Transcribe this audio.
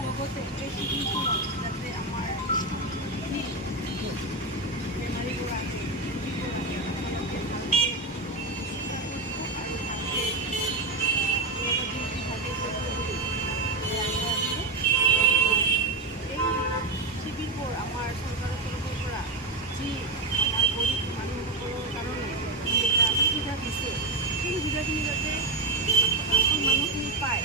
লগতে এই শিবিৰখনত যাতে আমাৰ বেমাৰীবোৰ আছে শিবিৰবোৰ আমাৰ চৰকাৰৰ তৰফৰ পৰা যি আমাৰ গৰীব মানুহসকলৰ কাৰণে যি এটা সুবিধা দিছে সেই সুবিধাখিনি যাতে মানুহখিনি পায়।